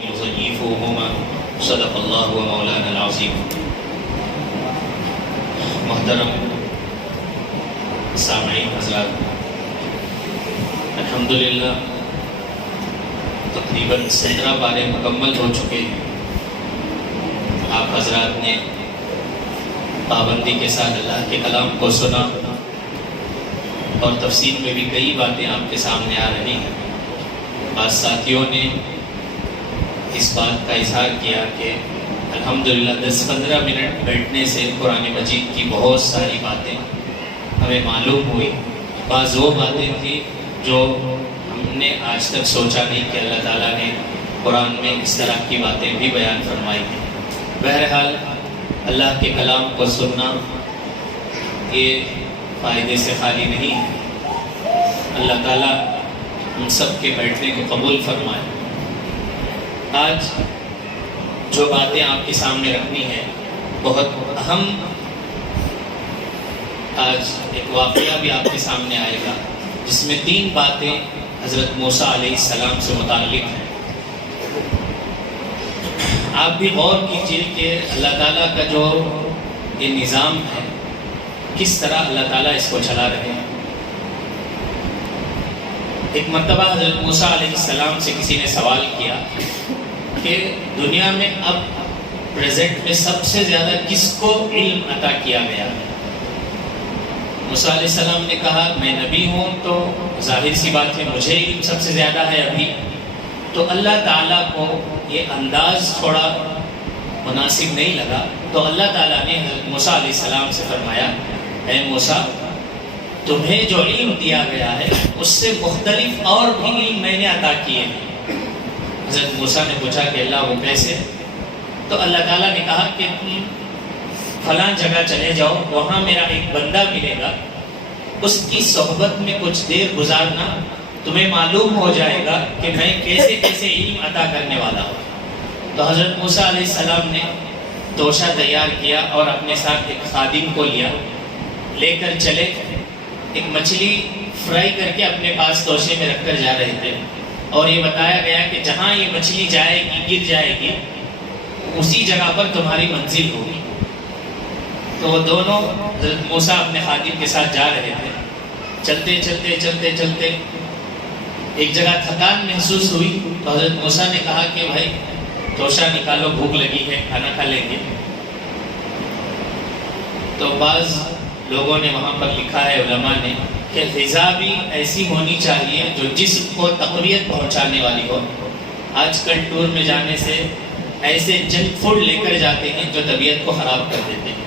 يضيفهما صدق اللہ و مولانا العظیم۔ محترم سامعین حضرات، الحمدللہ تقریباً 17 پارے مکمل ہو چکے ہیں۔ آپ حضرات نے پابندی کے ساتھ اللہ کے کلام کو سنا اور تفسیر میں بھی کئی باتیں آپ کے سامنے آ رہی ہیں۔ بعض ساتھیوں نے اس بات کا اظہار کیا کہ الحمدللہ 10-15 منٹ بیٹھنے سے قرآن مجید کی بہت ساری باتیں ہمیں معلوم ہوئی۔ بعض وہ باتیں تھیں جو ہم نے آج تک سوچا نہیں کہ اللہ تعالیٰ نے قرآن میں اس طرح کی باتیں بھی بیان فرمائی ہیں۔ بہرحال اللہ کے کلام کو سننا یہ فائدے سے خالی نہیں ہے۔ اللہ تعالیٰ ہم سب کے بیٹھنے کو قبول فرمائے۔ آج جو باتیں آپ کے سامنے رکھنی ہیں بہت اہم، آج ایک واقعہ بھی آپ کے سامنے آئے گا جس میں 3 باتیں حضرت موسیٰ علیہ السلام سے متعلق ہیں۔ آپ بھی غور کیجئے کہ اللہ تعالیٰ کا جو یہ نظام ہے کس طرح اللہ تعالیٰ اس کو چلا رہے ہیں۔ ایک مرتبہ حضرت موسیٰ علیہ السلام سے کسی نے سوال کیا کہ دنیا میں اب پریزنٹ میں سب سے زیادہ کس کو علم عطا کیا گیا ہے؟ موسیٰ علیہ السلام نے کہا میں نبی ہوں تو ظاہر سی بات ہے مجھے علم سب سے زیادہ ہے ابھی۔ تو اللہ تعالیٰ کو یہ انداز تھوڑا مناسب نہیں لگا، تو اللہ تعالیٰ نے حضرت موسیٰ علیہ السلام سے فرمایا اے موسیٰ تمہیں جو علم دیا گیا ہے اس سے مختلف اور بھی علم میں نے عطا کیے ہیں۔ حضرت موسیٰ نے پوچھا کہ اللہ وہ کیسے؟ تو اللہ تعالیٰ نے کہا کہ تم فلاں جگہ چلے جاؤ، وہاں میرا ایک بندہ ملے گا، اس کی صحبت میں کچھ دیر گزارنا، تمہیں معلوم ہو جائے گا کہ میں کیسے کیسے علم عطا کرنے والا ہوں۔ تو حضرت موسیٰ علیہ السلام نے توشہ تیار کیا اور اپنے ساتھ ایک خادم کو لے کر چلے۔ ایک مچھلی فرائی کر کے اپنے پاس توشے میں رکھ کر جا رہے تھے، اور یہ بتایا گیا کہ جہاں یہ مچھلی جائے گی گر جائے گی اسی جگہ پر تمہاری منزل ہوگی۔ تو وہ دونوں حضرت موسیٰ اپنے خادم کے ساتھ جا رہے تھے۔ چلتے چلتے چلتے چلتے ایک جگہ تھکان محسوس ہوئی تو حضرت موسیٰ نے کہا کہ بھائی توشہ نکالو، بھوک لگی ہے، کھانا کھا لیں گے۔ تو بعض لوگوں نے وہاں پر لکھا ہے علماء نے کہ غذا بھی ایسی ہونی چاہیے جو جسم کو تقویت پہنچانے والی ہو۔ آج کل ٹور میں جانے سے ایسے جنک فوڈ لے کر جاتے ہیں جو طبیعت کو خراب کر دیتے ہیں۔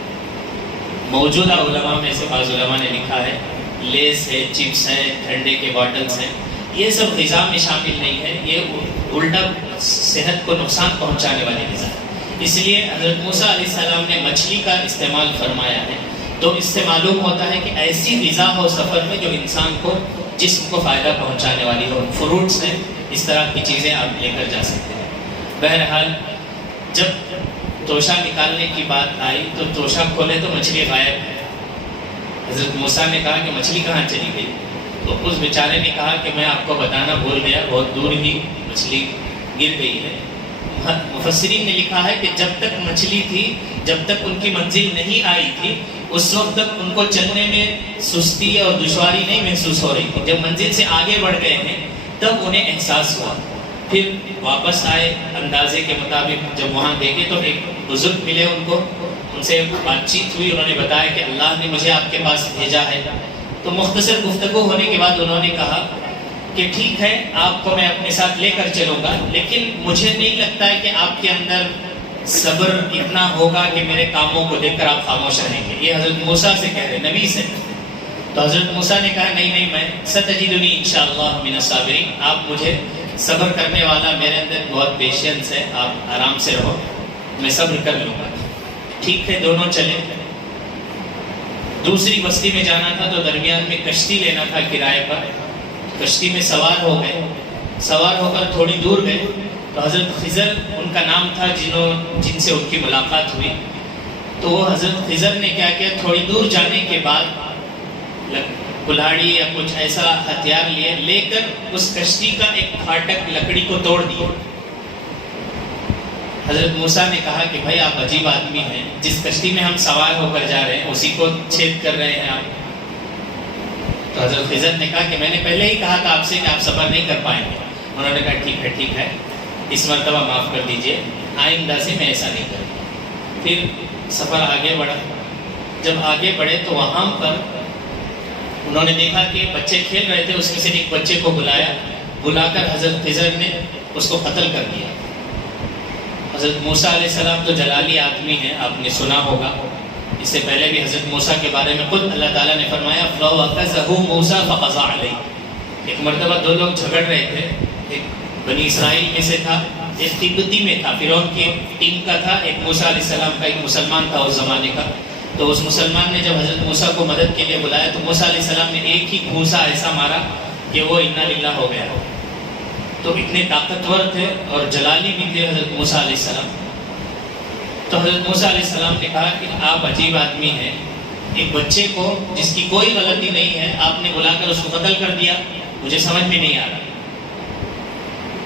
موجودہ علماء میں سے بعض علماء نے لکھا ہے لیس ہے، چپس ہے، ٹھنڈے کے باٹلز ہیں، یہ سب غذا میں شامل نہیں ہے، یہ الٹا صحت کو نقصان پہنچانے والی غذا ہے۔ اس لیے حضرت موسیٰ علیہ السلام نے مچھلی کا استعمال فرمایا ہے۔ تو اس سے معلوم ہوتا ہے کہ ایسی غذا ہو سفر میں جو انسان کو جسم کو فائدہ پہنچانے والی ہو۔ فروٹس ہیں، اس طرح کی چیزیں آپ لے کر جا سکتے ہیں۔ بہرحال جب توشہ نکالنے کی بات آئی تو توشہ کھولے تو مچھلی غائب ہے۔ حضرت موسیٰ نے کہا کہ مچھلی کہاں چلی گئی؟ تو اس بیچارے نے کہا کہ میں آپ کو بتانا بھول گیا، بہت دور ہی مچھلی گر گئی ہے۔ مفسرین نے لکھا ہے کہ جب تک مچھلی تھی، جب تک ان کی منزل نہیں آئی تھی، اس وقت تک ان کو چلنے میں سستی اور دشواری نہیں محسوس ہو رہی تھی۔ جب منزل سے آگے بڑھ گئے ہیں تب انہیں احساس ہوا۔ پھر واپس آئے اندازے کے مطابق، جب وہاں دیکھے تو ایک بزرگ ملے ان کو، ان سے بات چیت ہوئی، انہوں نے بتایا کہ اللہ نے مجھے آپ کے پاس بھیجا ہے۔ تو مختصر گفتگو ہونے کے بعد انہوں نے کہا کہ ٹھیک ہے آپ کو میں اپنے ساتھ لے کر چلوں گا، لیکن مجھے نہیں لگتا ہے کہ آپ کے اندر صبر اتنا ہوگا کہ میرے کاموں کو دیکھ کر آپ خاموش رہیں گے۔ یہ حضرت موسیٰ سے کہہ رہے، نبی سے۔ تو حضرت موسیٰ نے کہا نہیں میں ستجدنی انشاءاللہ من الصابرین، آپ مجھے صبر کرنے والا، میرے اندر بہت پیشنس ہے، آپ آرام سے رہو، میں صبر کر لوں گا۔ ٹھیک ہے، دونوں چلے۔ دوسری بستی میں جانا تھا تو درمیان میں کشتی لینا تھا کرائے پر۔ کشتی میں سوار ہو گئے، سوار ہو کر تھوڑی دور گئے تو حضرت خضر ان کا نام تھا جن سے ان کی ملاقات ہوئی۔ تو وہ حضرت خضر نے کیا کیا، تھوڑی دور جانے کے بعد کلاڑی یا کچھ ایسا ہتھیار لے کر اس کشتی کا ایک پھاٹک لکڑی کو توڑ دیا۔ حضرت موسیٰ نے کہا کہ بھائی آپ عجیب آدمی ہیں، جس کشتی میں ہم سوار ہو کر جا رہے ہیں اسی کو چھید کر رہے ہیں آپ۔ تو حضرت خضر نے کہا کہ میں نے پہلے ہی کہا تھا آپ سے کہ آپ صبر نہیں کر پائیں گے۔ انہوں نے کہا ٹھیک ہے، اس مرتبہ معاف کر دیجئے، آئندہ سے میں ایسا نہیں کروں گا۔ پھر سفر آگے بڑھا۔ جب آگے بڑھے تو وہاں پر انہوں نے دیکھا کہ بچے کھیل رہے تھے، اس میں سے ایک بچے کو بلا کر حضرت خضر نے اس کو قتل کر دیا۔ حضرت موسیٰ علیہ السلام تو جلالی آدمی ہیں، آپ نے سنا ہوگا، اس سے پہلے بھی حضرت موسیٰ کے بارے میں خود اللہ تعالیٰ نے فرمایا فَوَقَذَهُ مُوسَىٰ فَقَضَىٰ عَلَيْهِ۔ ایک مرتبہ دو لوگ جھگڑ رہے تھے، ایک بنی اسرائیل میں سے تھا، ایک تبتی میں تھا، فرعون کی ٹیم کا تھا، ایک موسیٰ علیہ السلام کا، ایک مسلمان تھا اس زمانے کا۔ تو اس مسلمان نے جب حضرت موسیٰ کو مدد کے لیے بلایا تو موسیٰ علیہ السلام نے ایک ہی گھوسا ایسا مارا کہ وہ انا للہ ہو گیا۔ تو اتنے طاقتور تھے اور جلالی بھی تھے حضرت موسیٰ علیہ السلام۔ تو حضرت موسیٰ علیہ السلام نے کہا کہ آپ عجیب آدمی ہیں، ایک بچے کو جس کی کوئی غلطی نہیں ہے آپ نے بلا کر اس کو قتل کر دیا، مجھے سمجھ میں نہیں آ رہا۔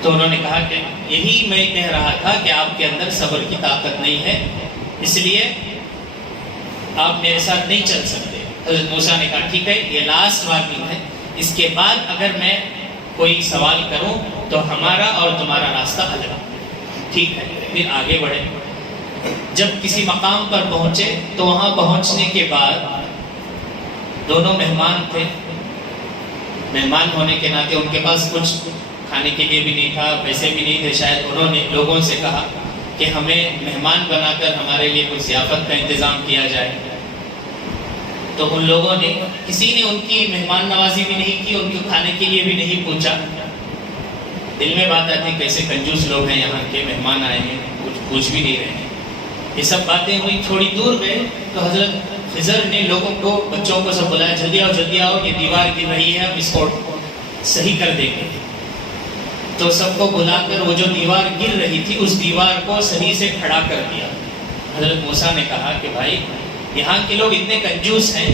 تو انہوں نے کہا کہ یہی میں کہہ رہا تھا کہ آپ کے اندر صبر کی طاقت نہیں ہے، اس لیے آپ میرے ساتھ نہیں چل سکتے۔ حضرت موسیٰ نے کہا ٹھیک ہے، یہ لاسٹ وارننگ ہے، اس کے بعد اگر میں کوئی سوال کروں تو ہمارا اور تمہارا راستہ الگ۔ ٹھیک ہے، پھر آگے بڑھے۔ جب کسی مقام پر پہنچے تو وہاں پہنچنے کے بعد دونوں مہمان تھے، مہمان ہونے کے ناطے ان کے پاس کچھ کھانے کے لیے بھی نہیں تھا، پیسے بھی نہیں تھے، شاید انہوں نے لوگوں سے کہا کہ ہمیں مہمان بنا کر ہمارے لیے کچھ ضیافت کا انتظام کیا جائے۔ تو ان لوگوں نے، کسی نے ان کی مہمان نوازی بھی نہیں کی، ان کو کھانے کے لیے بھی نہیں پوچھا۔ دل میں بات آتی کیسے کنجوس لوگ ہیں، یہاں کے مہمان آئے ہیں، کچھ پوچھ بھی نہیں رہے ہیں۔ یہ سب باتیں ہوئی، تھوڑی دور گئے تو حضرت خضر نے لوگوں کو، بچوں کو سب بلایا، جلدی آؤ، یہ دیوار گر رہی ہے، ہم اس کو صحیح کر دیں گے۔ تو سب کو بلا کر وہ جو دیوار گر رہی تھی اس دیوار کو صحیح سے کھڑا کر دیا۔ حضرت موسیٰ نے کہا کہ بھائی یہاں کے لوگ اتنے کنجوس ہیں،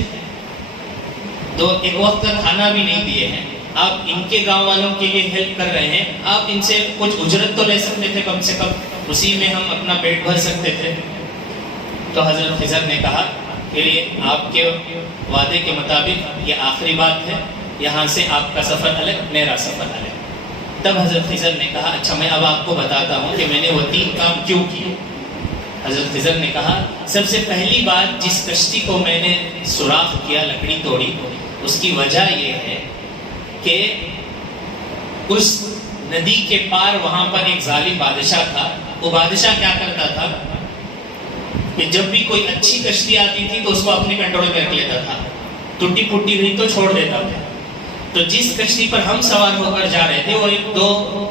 تو ایک وقت کا کھانا بھی نہیں دیے ہیں، آپ ان کے گاؤں والوں کے لیے ہیلپ کر رہے ہیں، آپ ان سے کچھ اجرت تو لے سکتے تھے کم سے کم، اسی میں ہم اپنا پیٹ بھر سکتے تھے۔ تو حضرت خضر نے کہا کہ یہ آپ کے وعدے کے مطابق یہ آخری بات ہے، یہاں سے آپ کا سفر الگ، میرا سفر الگ۔ تب حضرت خضر نے کہا اچھا میں اب آپ کو بتاتا ہوں کہ میں نے وہ 3 کام کیوں کیے۔ حضرت خضر نے کہا سب سے پہلی بات، جس کشتی کو میں نے سوراخ کیا، لکڑی توڑی، اس کی وجہ یہ ہے کہ اس ندی کے پار وہاں پر ایک ظالم بادشاہ تھا۔ وہ بادشاہ کیا کرتا تھا کہ جب بھی کوئی اچھی کشتی آتی تھی تو اس کو اپنے کنٹرول میں رکھ لیتا تھا، ٹوٹی پھوٹی ہوئی تو چھوڑ دیتا تھا۔ تو جس کشتی پر ہم سوار ہو کر جا رہے تھے وہ 2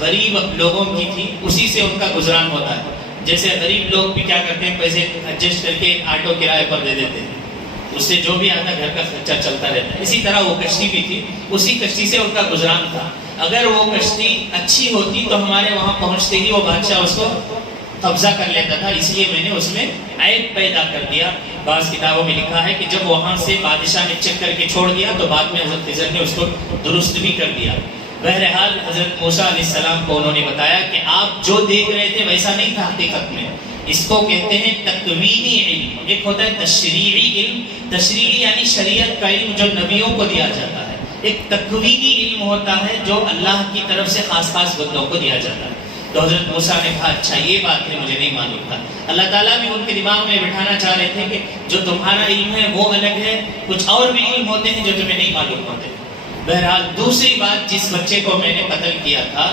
غریب لوگوں کی تھی، اسی سے ان کا گزران ہوتا ہے۔ جیسے غریب لوگ بھی کیا کرتے ہیں، پیسے ایڈجسٹ کر کے آٹو کرائے پر دے دیتے ہیں، اس سے جو بھی آتا گھر کا خرچہ چلتا رہتا ہے۔ اسی طرح وہ کشتی بھی تھی، اسی کشتی سے ان کا گزران تھا۔ اگر وہ کشتی اچھی ہوتی تو ہمارے وہاں پہنچتے ہی وہ بادشاہ اس کو قبضہ کر لیتا تھا، اس لیے میں نے اس میں عیب پیدا کر دیا۔ بعض کتابوں میں لکھا ہے کہ جب وہاں سے بادشاہ نے چیک کر کے چھوڑ دیا تو بعد میں حضرت خضر نے اس کو درست بھی کر دیا۔ بہرحال حضرت موسیٰ علیہ السلام کو انہوں نے بتایا کہ آپ جو دیکھ رہے تھے ویسا نہیں تھا حقیقت میں، اس کو کہتے ہیں تکوینی علم۔ ایک ہوتا ہے تشریعی علم، تشریعی یعنی شریعت کا علم جو نبیوں کو دیا جاتا ہے، ایک تکوینی علم ہوتا ہے جو اللہ کی طرف سے خاص خاص بندوں کو دیا جاتا ہے۔ تو حضرت موسیٰ نے کہا اچھا یہ بات ہے، مجھے نہیں معلوم تھا۔ اللہ تعالیٰ بھی ان کے دماغ میں بٹھانا چاہ رہے تھے کہ جو تمہارا علم ہے وہ الگ ہے، کچھ اور بھی علم ہوتے ہیں جو تمہیں نہیں معلوم ہوتے۔ بہرحال دوسری بات، جس بچے کو میں نے قتل کیا تھا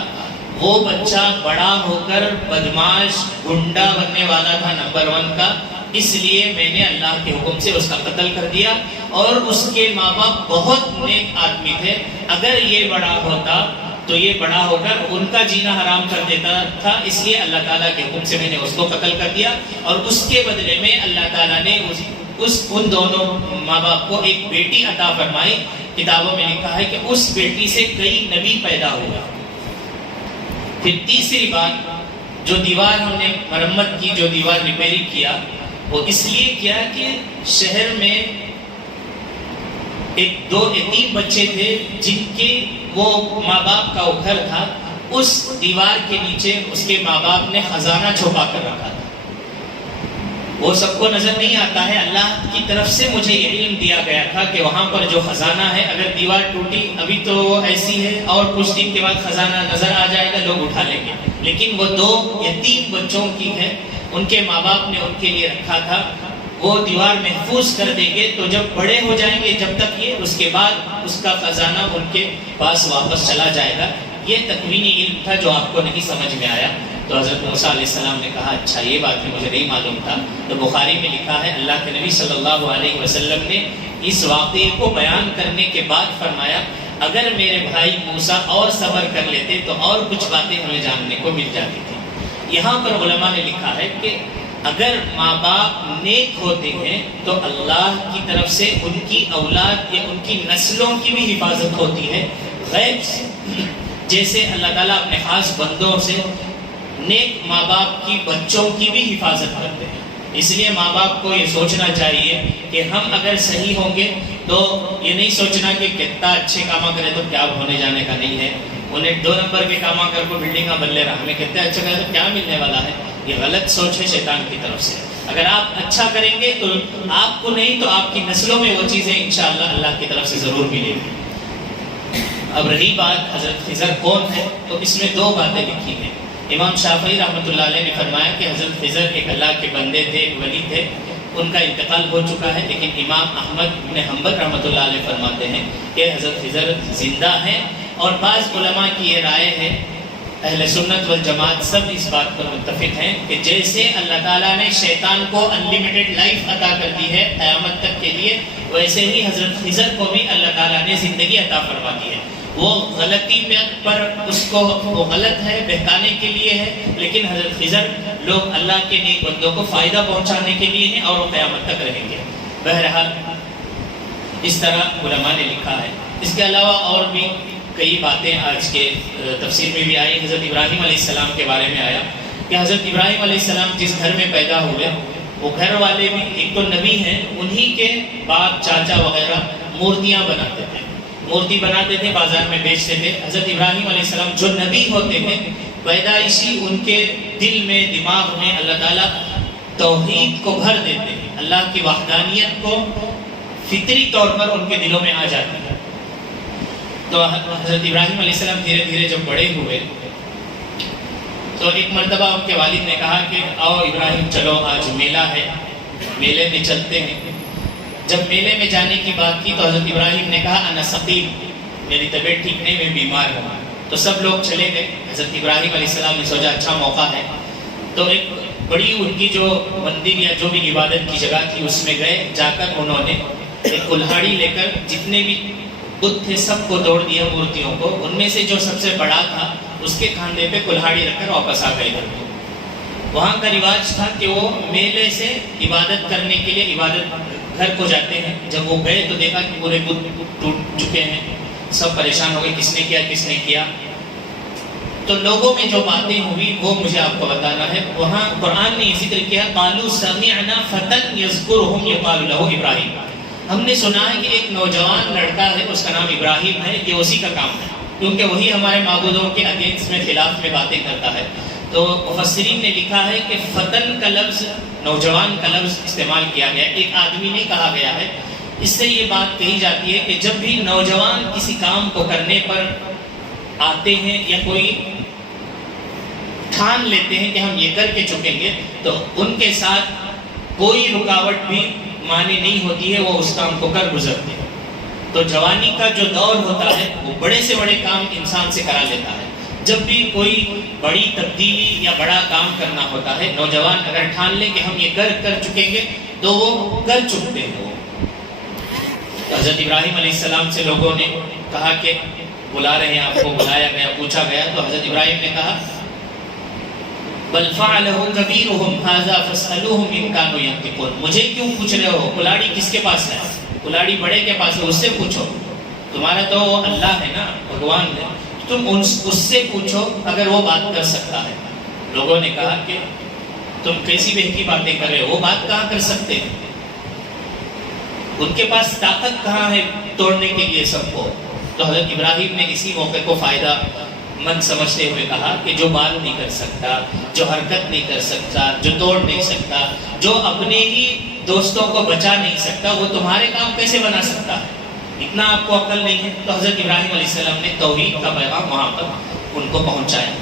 وہ بچہ بڑا ہو کر بدماش گنڈا بننے والا تھا نمبر 1 کا، اس لیے میں نے اللہ کے حکم سے اس کا قتل کر دیا۔ اور اس کے ماں باپ بہت نیک آدمی تھے، اگر یہ بڑا ہوتا تو یہ بڑا ہو کر ان کا جینا حرام کر دیتا تھا، اس لیے اللہ تعالیٰ کے حکم سے میں نے اس کو قتل کر دیا۔ اور اس کے بدلے میں اللہ تعالیٰ نے ان دونوں ماں باپ کو ایک بیٹی عطا فرمائی۔ کتابوں میں لکھا ہے کہ اس بیٹی سے کئی نبی پیدا ہوئے۔ پھر تیسری بات، جو دیوار ہم نے مرمت کی، جو دیوار ریپیئرنگ کیا، وہ اس لیے کیا کہ شہر میں 2 یتیم بچے تھے جن کے وہ ماں باپ کا وہ گھر تھا، اس دیوار کے نیچے اس کے ماں باپ نے خزانہ چھپا کر رکھا تھا. وہ سب کو نظر نہیں آتا ہے. اللہ کی طرف سے مجھے یہ علم دیا گیا تھا کہ وہاں پر جو خزانہ ہے، اگر دیوار ٹوٹی ابھی تو ایسی ہے اور کچھ دن کے بعد خزانہ نظر آ جائے گا، لوگ اٹھا لیں گے، لیکن وہ 2 یتیم بچوں کی ہے، ان کے ماں باپ نے ان کے لیے رکھا تھا. وہ دیوار محفوظ کر دیں گے تو جب بڑے ہو جائیں گے، جب تک یہ، اس کے بعد اس کا خزانہ ان کے پاس واپس چلا جائے گا. یہ تکوینی علم تھا جو آپ کو نہیں سمجھ میں آیا. تو حضرت موسیٰ علیہ السلام نے کہا اچھا یہ بات ہے، مجھے نہیں معلوم تھا. تو بخاری میں لکھا ہے اللہ کے نبی صلی اللہ علیہ وسلم نے اس واقعے کو بیان کرنے کے بعد فرمایا اگر میرے بھائی موسیٰ اور صبر کر لیتے تو اور کچھ باتیں ہمیں جاننے کو مل جاتی تھی. یہاں پر علماء نے لکھا ہے کہ اگر ماں باپ نیک ہوتے ہیں تو اللہ کی طرف سے ان کی اولاد یا ان کی نسلوں کی بھی حفاظت ہوتی ہے. غیب سے جیسے اللہ تعالیٰ اپنے خاص بندوں سے نیک ماں باپ کی بچوں کی بھی حفاظت کرتے ہیں. اس لیے ماں باپ کو یہ سوچنا چاہیے کہ ہم اگر صحیح ہوں گے تو یہ نہیں سوچنا کہ کتنا اچھے کام کرے تو کیا ہونے جانے کا نہیں ہے. انہیں 2 نمبر کے کام کر کو بلڈنگاں بدلے رہا، ہمیں کتنے اچھا کرے تو کیا ملنے والا ہے. یہ غلط سوچ ہے شیطان کی طرف سے. اگر آپ اچھا کریں گے تو آپ کو نہیں تو آپ کی نسلوں میں وہ چیزیں انشاءاللہ اللہ کی طرف سے ضرور ملے گی. اب رہی بات حضرت خضر کون ہے، تو اس میں 2 باتیں لکھی ہیں. امام شافعی رحمۃ اللہ علیہ نے فرمایا کہ حضرت خضر ایک اللہ کے بندے تھے، ایک ولی تھے، ان کا انتقال ہو چکا ہے. لیکن امام احمد بن حنبل رحمۃ اللہ علیہ فرماتے ہیں کہ حضرت خضر زندہ ہیں. اور بعض علماء کی یہ رائے ہے، اہل سنت والجماعت سب اس بات پر متفق ہیں کہ جیسے اللہ تعالیٰ نے شیطان کو انلیمیٹڈ لائف عطا کر دی ہے قیامت تک کے لیے، ویسے ہی حضرت خضر کو بھی اللہ تعالیٰ نے زندگی عطا فرما دی ہے. وہ غلطی پر اس کو وہ غلط ہے، بہکانے کے لیے ہے، لیکن حضرت خضر لوگ اللہ کے نیک بندوں کو فائدہ پہنچانے کے لیے ہیں اور وہ قیامت تک رہیں گے. بہرحال اس طرح علماء نے لکھا ہے. اس کے علاوہ اور بھی کئی باتیں آج کے تفسیر میں بھی آئی. حضرت ابراہیم علیہ السلام کے بارے میں آیا کہ حضرت ابراہیم علیہ السلام جس گھر میں پیدا ہوئے وہ گھر والے بھی ایک تو نبی ہیں، انہی کے باپ چاچا وغیرہ مورتیاں بناتے تھے، مورتی بناتے تھے، بازار میں بیچتے تھے. حضرت ابراہیم علیہ السلام جو نبی ہوتے ہیں پیدائشی ان کے دل میں دماغ میں اللہ تعالیٰ توحید کو بھر دیتے ہیں، اللہ کی وحدانیت کو فطری طور پر ان کے دلوں میں آ جاتی ہے. تو حضرت ابراہیم علیہ السلام دھیرے دھیرے جب بڑے ہوئے تو ایک مرتبہ ان کے والد نے کہا کہ آؤ ابراہیم چلو آج میلہ ہے، میلے میں چلتے ہیں. جب میلے میں جانے کی بات کی تو حضرت ابراہیم نے کہا انا سقیم، میری طبیعت ٹھیک نہیں، میں بیمار ہوں. تو سب لوگ چلے گئے. حضرت ابراہیم علیہ السلام نے سوچا اچھا موقع ہے، تو ایک بڑی ان کی جو مندر یا جو بھی عبادت کی جگہ تھی اس میں گئے. جا کر انہوں نے ایک کلہاڑی لے کر جتنے بھی بت تھے سب کو توڑ دیا، مورتیوں کو. ان میں سے جو سب سے بڑا تھا اس کے کھانڈے پہ کلہاڑی رکھ کر واپس آ گئے گھر کو. وہاں کا رواج تھا کہ وہ میلے سے عبادت کرنے کے لیے عبادت گھر کو جاتے ہیں. جب وہ گئے تو دیکھا کہ پورے بت ٹوٹ چکے ہیں، سب پریشان ہو گئے کس نے کیا کس نے کیا. تو لوگوں میں جو باتیں ہوئی وہ مجھے آپ کو بتانا ہے. وہاں قرآن نے یہ ذکر کیا قالوا سمعنا فتى يذكرهم يقال له ابراہیم. ہم نے سنا ہے کہ ایک نوجوان لڑکا ہے، اس کا نام ابراہیم ہے، یہ اسی کا کام ہے کیونکہ وہی ہمارے معبودوں کے اگینسٹ میں خلاف میں باتیں کرتا ہے. تو مفسرین نے لکھا ہے کہ فتن کا لفظ، نوجوان کا لفظ استعمال کیا گیا، ایک آدمی نہیں کہا گیا ہے. اس سے یہ بات کہی جاتی ہے کہ جب بھی نوجوان کسی کام کو کرنے پر آتے ہیں یا کوئی ٹھان لیتے ہیں کہ ہم یہ کر کے چکیں گے تو ان کے ساتھ کوئی رکاوٹ بھی مانی نہیں ہوتی ہے، وہ اس کام کو کر گزرتے ہیں. تو جوانی کا جو دور ہوتا ہے وہ بڑے سے بڑے کام انسان سے کرا لیتا ہے. جب بھی کوئی بڑی تبدیلی یا بڑا کام کرنا ہوتا ہے، نوجوان اگر ٹھان لے کہ ہم یہ کر چکیں گے تو وہ کر چکتے ہیں. تو حضرت ابراہیم علیہ السلام سے لوگوں نے کہا کہ بلا رہے ہیں آپ کو، بلایا گیا، پوچھا گیا تو حضرت ابراہیم نے کہا بل فعلہ کبیرہم ھذا فاسألوہم ان کانوا ینطقون. مجھے کیوں پوچھ رہے ہو؟ کلاڑی کس کے پاس ہے؟ کلاڑی بڑے کے پاس ہے، اس سے پوچھو. تمہارا تو اللہ ہے نا، بھگوان ہے، تم اس سے پوچھو اگر وہ بات کر سکتا ہے. لوگوں نے کہا کہ تم کیسی بہتی باتیں کر رہے ہو، وہ بات کہاں کر سکتے ہیں، ان کے پاس طاقت کہاں ہے توڑنے کے لیے سب کو. تو حضرت ابراہیم نے اسی موقع کو فائدہ مند سمجھتے ہوئے کہا کہ جو بات نہیں کر سکتا، جو حرکت نہیں کر سکتا، جو توڑ نہیں سکتا، جو اپنے ہی دوستوں کو بچا نہیں سکتا، وہ تمہارے کام کیسے بنا سکتا ہے؟ اتنا آپ کو عقل نہیں ہے؟ تو حضرت ابراہیم علیہ السلام نے توحید کا پیغام وہاں پر ان کو پہنچایا۔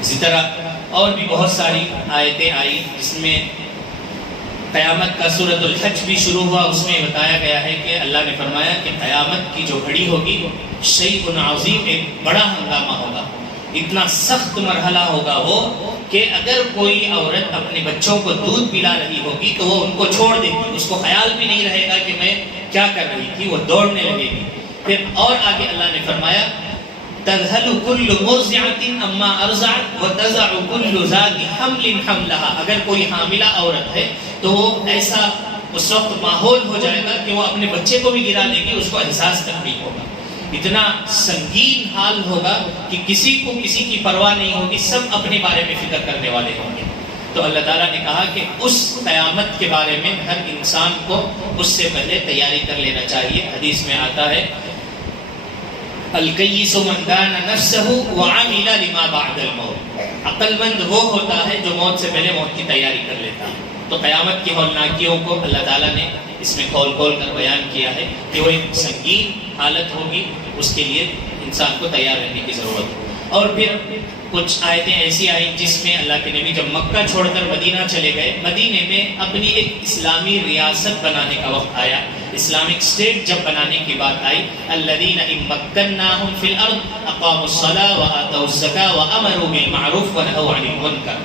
اسی طرح اور بھی بہت ساری آیتیں آئی جس میں قیامت کا سورۃ الحج بھی شروع ہوا، اس میں بتایا گیا ہے کہ اللہ نے فرمایا کہ قیامت کی جو گھڑی ہوگی شیء عظیم، ایک بڑا ہنگامہ ہوگا، اتنا سخت مرحلہ ہوگا وہ کہ اگر کوئی عورت اپنے بچوں کو دودھ پلا رہی ہوگی تو وہ ان کو چھوڑ دے گی، اس کو خیال بھی نہیں رہے گا کہ میں کیا کر رہی تھی، وہ دوڑنے لگے گی۔ پھر اور آگے اللہ نے فرمایا تذهل كل مرضعة اما ارضعت وتضع كل ذات حمل حملها، اگر کوئی حاملہ عورت ہے تو وہ ایسا اس وقت ماحول ہو جائے گا کہ وہ اپنے بچے کو بھی گرا دے گی، اس کو احساس تک نہیں ہوگا، اتنا سنگین حال ہوگا کہ کسی کو کسی کی پرواہ نہیں ہوگی، سب اپنے بارے میں فکر کرنے والے ہوں گے۔ تو اللہ تعالیٰ نے کہا کہ اس قیامت کے بارے میں ہر انسان کو اس سے پہلے تیاری کر لینا چاہیے۔ حدیث میں آتا ہے الکیس من دان نفسہ وعمل لما بعد الموت، عقل مند وہ ہوتا ہے جو موت سے پہلے موت کی تیاری کر لیتا ہے۔ تو قیامت کی ہولناکیوں کو اللہ تعالیٰ نے اس میں کھول کھول کر بیان کیا ہے کہ وہ ایک سنگین حالت ہوگی، اس کے لیے انسان کو تیار رہنے کی ضرورت ہے۔ اور پھر کچھ آیتیں ایسی آئیں جس میں اللہ کے نبی جب مکہ چھوڑ کر مدینہ چلے گئے، مدینے میں اپنی ایک اسلامی ریاست بنانے کا وقت آیا، اسلامک اسٹیٹ جب بنانے کی بات آئی، الذین ان مکناہم فی الارض اقاموا الصلاۃ وآتوا الزکاۃ وامروا بالمعروف ونہوا عن المنکر۔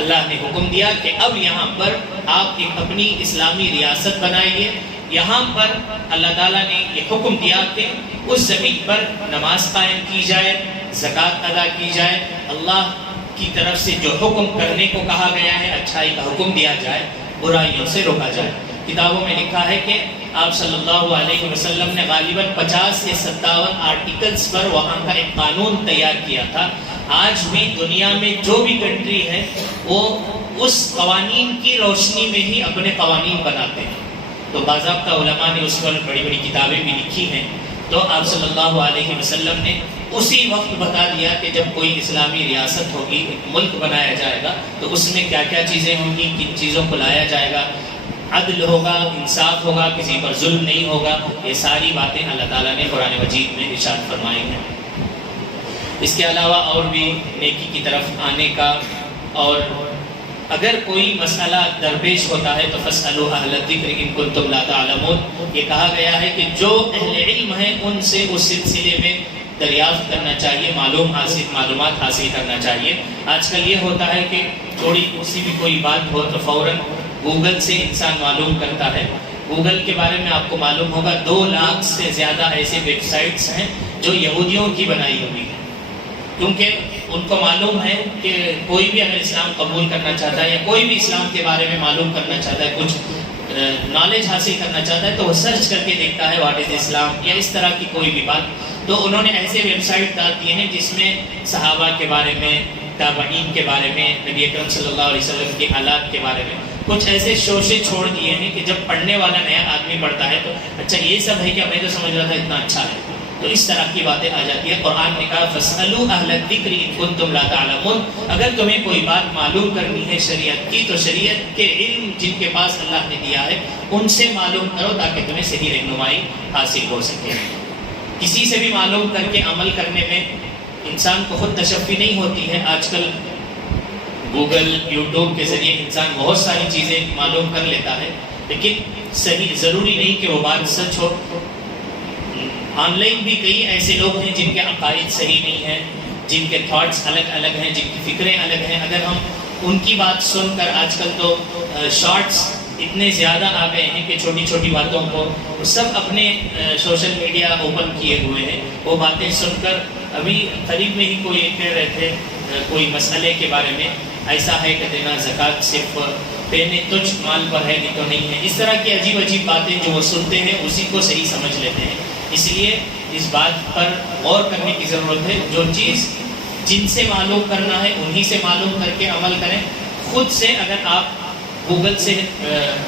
اللہ نے حکم دیا کہ اب یہاں پر آپ ایک اپنی اسلامی ریاست بنائیے۔ یہاں پر اللہ تعالیٰ نے یہ حکم دیا کہ اس زمین پر نماز قائم کی جائے، زکوٰۃ ادا کی جائے، اللہ کی طرف سے جو حکم کرنے کو کہا گیا ہے اچھائی کا حکم دیا جائے، برائیوں سے روکا جائے۔ کتابوں میں لکھا ہے کہ آپ صلی اللہ علیہ وسلم نے غالباً 50 سے 57 آرٹیکلز پر وہاں کا ایک قانون تیار کیا تھا۔ آج بھی دنیا میں جو بھی کنٹری ہے وہ اس قوانین کی روشنی میں ہی اپنے قوانین بناتے ہیں۔ تو باضابطہ علماء نے اس پر بڑی بڑی کتابیں بھی لکھی ہیں۔ تو آپ صلی اللہ علیہ وسلم نے اسی وقت بتا دیا کہ جب کوئی اسلامی ریاست ہوگی، ایک ملک بنایا جائے گا تو اس میں کیا کیا چیزیں ہوں گی، کن چیزوں کو لایا جائے گا، عدل ہوگا، انصاف ہوگا، کسی پر ظلم نہیں ہوگا۔ یہ ساری باتیں اللہ تعالیٰ نے قرآن مجید میں ارشاد فرمائی ہیں۔ اس کے علاوہ اور بھی نیکی کی طرف آنے کا، اور اگر کوئی مسئلہ درپیش ہوتا ہے تو فاسألوا اہل الذکر ان کنتم لا تعلمون، یہ کہا گیا ہے کہ جو اہل علم ہیں ان سے اس سلسلے میں دریافت کرنا چاہیے، معلومات حاصل کرنا چاہیے۔ آج کل یہ ہوتا ہے کہ تھوڑی سی بھی کوئی بات ہو تو فوراً گوگل سے انسان معلوم کرتا ہے۔ گوگل کے بارے میں آپ کو معلوم ہوگا 2 لاکھ سے زیادہ ایسے ویب سائٹس ہیں جو یہودیوں کی بنائی ہوئی ہیں، کیونکہ ان کو معلوم ہے کہ کوئی بھی اگر اسلام قبول کرنا چاہتا ہے یا کوئی بھی اسلام کے بارے میں معلوم کرنا چاہتا ہے، کچھ نالج حاصل کرنا چاہتا ہے تو وہ سرچ کر کے دیکھتا ہے واٹ از اسلام یا اس طرح کی کوئی بھی بات۔ تو انہوں نے ایسے ویب سائٹ ڈال دیے ہیں جس میں صحابہ کے بارے میں، تابعین کے بارے میں، نبی اکرم صلی اللہ علیہ وسلم کے حالات کے بارے میں کچھ ایسے شوشے چھوڑ دیے ہیں کہ جب پڑھنے والا نیا آدمی پڑھتا ہے تو اچھا یہ سب ہے کیا، میں تو سمجھ رہا تھا اتنا اچھا ہے۔ تو اس طرح کی باتیں آ جاتی ہیں۔ قرآن نے کہا فاسألوا اہل الذکر ان کنتم لا تعلمون، اگر تمہیں کوئی بات معلوم کرنی ہے شریعت کی تو شریعت کے علم جن کے پاس اللہ نے دیا ہے ان سے معلوم کرو تاکہ تمہیں صحیح رہنمائی حاصل ہو سکے۔ کسی سے بھی معلوم کر کے عمل کرنے میں انسان کو خود تشفی نہیں ہوتی ہے۔ آج کل گوگل، یوٹیوب کے ذریعے انسان بہت ساری چیزیں معلوم کر لیتا ہے، لیکن صحیح ضروری نہیں کہ وہ بات سچ ہو۔ آن لائن بھی کئی ایسے لوگ ہیں جن کے عقائد صحیح نہیں ہیں، جن کے تھاٹس الگ الگ ہیں، جن کی فکریں الگ ہیں۔ اگر ہم ان کی بات سن کر، آج کل تو شارٹس اتنے زیادہ آ گئے ہیں کہ چھوٹی چھوٹی باتوں کو سب اپنے سوشل میڈیا اوپن کیے ہوئے ہیں، وہ باتیں سن کر ابھی قریب میں ہی کوئی کہہ رہے تھے کوئی مسئلے کے بارے میں، ایسا ہے کہ دینا زکوٰۃ صرف پینے تجھ مال پر ہے نہیں تو نہیں ہے۔ اس طرح کی عجیب عجیب باتیں جو وہ سنتے ہیں اسی کو صحیح سمجھ لیتے ہیں۔ اس لیے اس بات پر غور کرنے کی ضرورت ہے، جو چیز جن سے معلوم کرنا ہے انہی سے معلوم کر کے عمل کریں۔ خود سے اگر آپ گوگل سے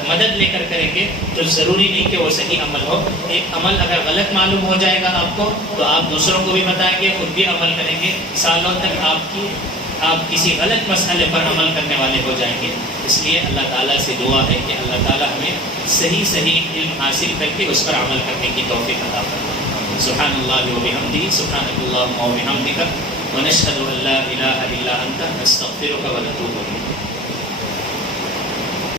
مدد لے کر کریں گے تو ضروری نہیں کہ وہ صحیح عمل ہو. ایک عمل اگر غلط معلوم ہو جائے گا آپ کو تو آپ دوسروں کو بھی بتائیں گے، خود بھی عمل کریں گے، سالوں تک آپ کسی غلط مسئلے پر عمل کرنے والے ہو جائیں گے. اس لیے اللہ تعالیٰ سے دعا ہے کہ اللہ تعالیٰ ہمیں صحیح علم حاصل کر کے اس پر عمل کرنے کی توفیق عطا فرمائے. سبحان اللہ و بحمدہ، سبحانک اللہم و بحمدک، ونشہد ان لا الہ الا انت، نستغفرک و نتوب الیک.